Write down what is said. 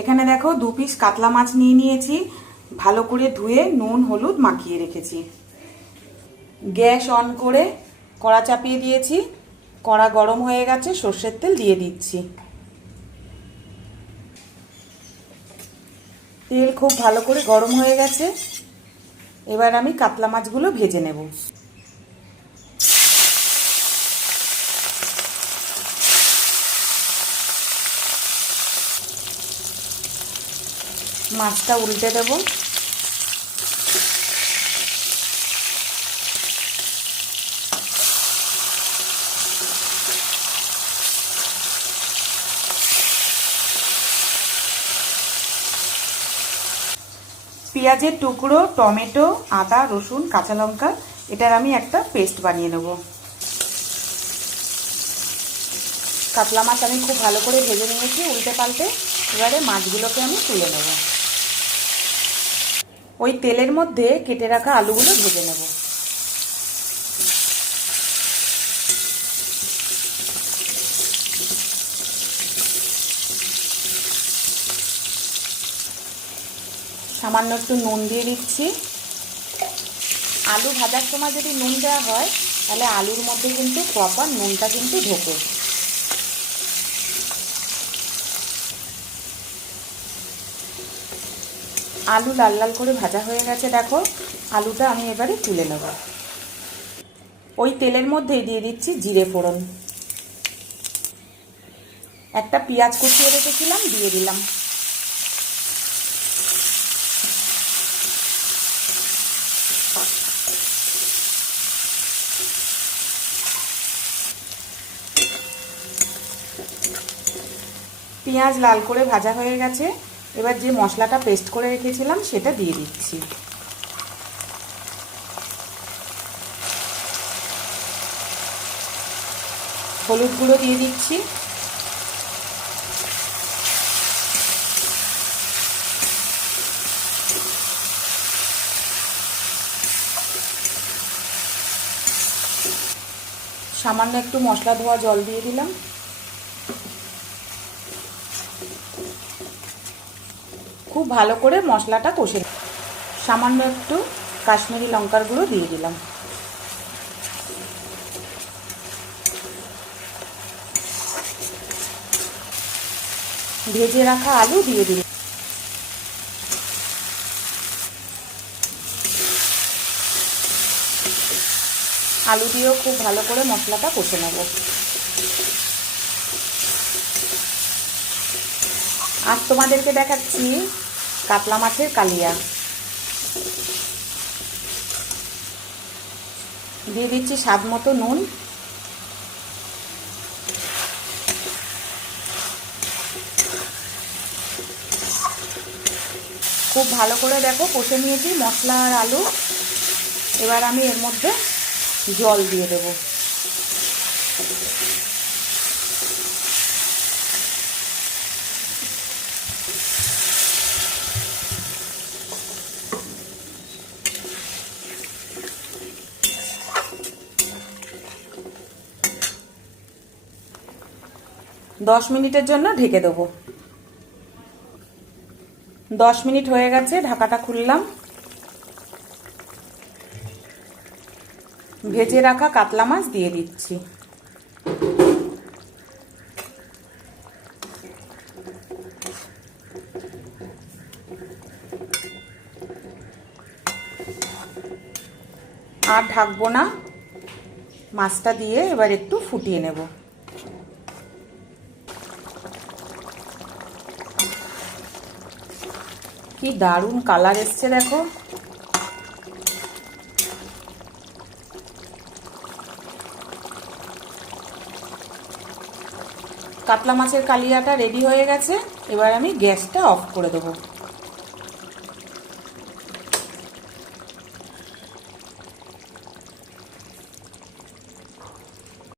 এখানে দেখো 2 পিস কাতলা মাছ নিয়ে নিয়েছি, ভালো করে ধুয়ে নুন হলুদ মাখিয়ে রেখেছি। গ্যাস অন করে কড়া চাপিয়ে দিয়েছি, কড়া গরম হয়ে গেছে, সর্ষের তেল দিয়ে দিচ্ছি। তেল খুব ভালো করে গরম হয়ে গেছে, এবার আমি কাতলা মাছগুলো ভেজে নেব। মাছটা উল্টে দেব। পেঁয়াজের টুকরো, টমেটো, আদা, রসুন, কাঁচা লঙ্কা, এটার আমি একটা পেস্ট বানিয়ে নেব। কাতলা মাছ আমি খুব ভালো করে ভেজে নিয়েছি উল্টে পাল্টে। এবারে মাছগুলোকে আমি তুলে নেব। ওই তেলের মধ্যে কেটে রাখা আলুগুলো ভেজে নেব। সামান্য একটু নুন দিয়ে দিচ্ছি। আলু ভাজার সময় যদি নুন দেওয়া হয় তাহলে আলুর মধ্যে কিন্তু প্রপার নুনটা কিন্তু ঢোকে। আলু লাল লাল করে ভাজা হয়ে গেছে, দেখো। আলুটা আমি এবারে তুলে নেব। ওই তেলের মধ্যেই দিয়ে দিচ্ছি জিরে ফোড়ন। একটা পেঁয়াজ কুচিয়ে রেখেছিলাম, দিয়ে দিলাম। পেঁয়াজ লাল করে ভাজা হয়ে গেছে, এবার যে মশলাটা পেস্ট করে রেখেছিলাম সেটা দিয়ে দিচ্ছি। হলুদ গুঁড়ো দিয়ে দিচ্ছি। সামান্য একটু মশলা ধোয়া জল দিয়ে দিলাম। খুব ভালো করে মশলাটা কষে, সামান্য একটু কাশ্মীরি লঙ্কার গুঁড়ো দিয়ে দিলাম। ভেজে রাখা আলু দিয়ে দিলাম। আলু দিয়েও খুব ভালো করে মশলাটা কষে নেব। আজ তোমাদেরকে দেখাচ্ছি কাতলা মাছের কালিয়া। দিয়ে দিচ্ছি স্বাদ মতো নুন। খুব ভালো করে দেখো কষে নিয়েছি মশলা আর আলু। এবার আমি এর মধ্যে জল দিয়ে দেব। দশ মিনিটের জন্য ঢেকে দেবো। 10 মিনিট হয়ে গেছে, ঢাকাটা খুললাম। ভেজে রাখা কাতলা মাছ দিয়ে দিচ্ছি। আর ঢাকবো না, মাছটা দিয়ে এবার একটু ফুটিয়ে নেব। কি দারুণ কালার এসছে দেখো। কাতলা মাছের কালিয়াটা রেডি হয়ে গেছে, এবার আমি গ্যাসটা অফ করে দেবো।